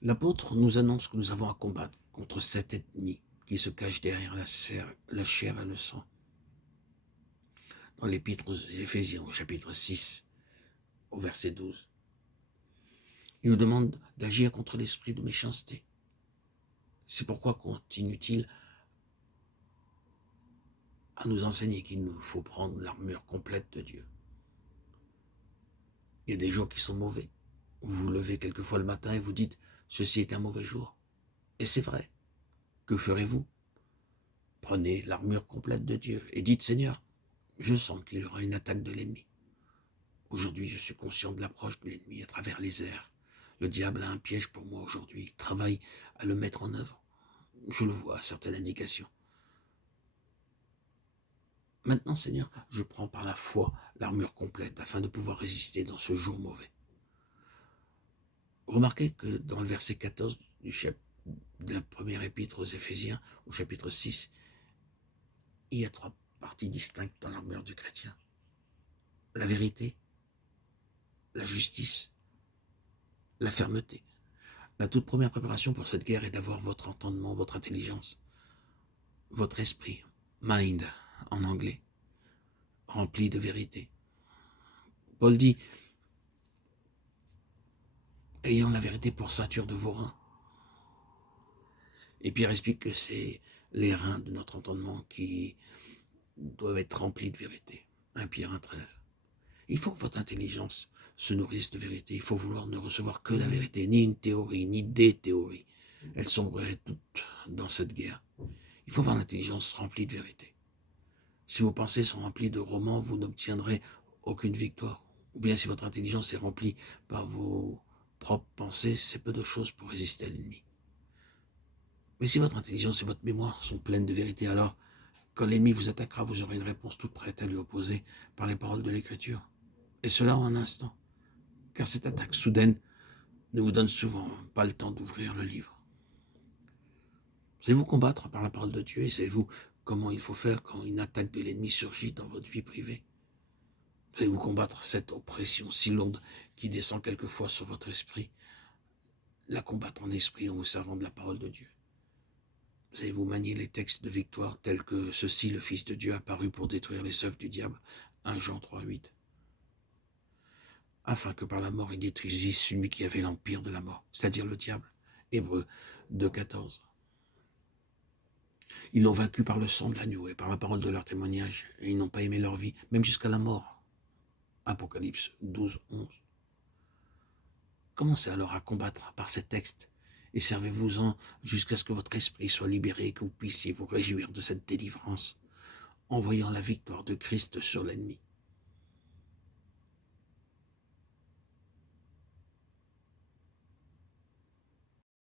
L'apôtre nous annonce que nous avons à combattre contre cet ennemi qui se cache derrière la chair et le sang. Dans l'épître aux Éphésiens, au chapitre 6, au verset 12. Il nous demande d'agir contre l'esprit de méchanceté. C'est pourquoi continue-t-il à nous enseigner qu'il nous faut prendre l'armure complète de Dieu. Il y a des jours qui sont mauvais. Vous vous levez quelquefois le matin et vous dites « ceci est un mauvais jour ». Et c'est vrai. Que ferez-vous? Prenez l'armure complète de Dieu et dites « Seigneur, je sens qu'il y aura une attaque de l'ennemi. Aujourd'hui, je suis conscient de l'approche de l'ennemi à travers les airs. Le diable a un piège pour moi aujourd'hui. Il travaille à le mettre en œuvre. Je le vois à certaines indications. Maintenant, Seigneur, je prends par la foi l'armure complète afin de pouvoir résister dans ce jour mauvais. » Remarquez que dans le verset 14 de la première épître aux Éphésiens, au chapitre 6, il y a 3 parties distinctes dans l'armure du chrétien. La vérité, la justice, la fermeté. La toute première préparation pour cette guerre est d'avoir votre entendement, votre intelligence, votre esprit, mind en anglais, rempli de vérité. Paul dit, ayant la vérité pour ceinture de vos reins. Et Pierre explique que c'est les reins de notre entendement qui doivent être remplis de vérité. 1 Pierre 1,13. Il faut que votre intelligence se nourrisse de vérité. Il faut vouloir ne recevoir que la vérité, ni une théorie, ni des théories. Elles sombreraient toutes dans cette guerre. Il faut avoir l'intelligence remplie de vérité. Si vos pensées sont remplies de romans, vous n'obtiendrez aucune victoire. Ou bien si votre intelligence est remplie par vos propres pensées, c'est peu de choses pour résister à l'ennemi. Mais si votre intelligence et votre mémoire sont pleines de vérité, alors, quand l'ennemi vous attaquera, vous aurez une réponse toute prête à lui opposer par les paroles de l'Écriture. Et cela en un instant. Car cette attaque soudaine ne vous donne souvent pas le temps d'ouvrir le livre. Savez-vous combattre par la parole de Dieu et savez-vous comment il faut faire quand une attaque de l'ennemi surgit dans votre vie privée? Savez-vous combattre cette oppression si lourde qui descend quelquefois sur votre esprit? La combattre en esprit en vous servant de la parole de Dieu. Savez-vous manier les textes de victoire tels que ceci, le Fils de Dieu apparu pour détruire les œuvres du diable, 1 Jean 3,8, afin que par la mort il détruisisse celui qui avait l'empire de la mort, c'est-à-dire le diable, Hébreux 2,14. Ils l'ont vaincu par le sang de l'agneau et par la parole de leur témoignage, et ils n'ont pas aimé leur vie, même jusqu'à la mort. Apocalypse 12,11. Commencez alors à combattre par ces textes, et servez-vous-en jusqu'à ce que votre esprit soit libéré et que vous puissiez vous réjouir de cette délivrance, en voyant la victoire de Christ sur l'ennemi.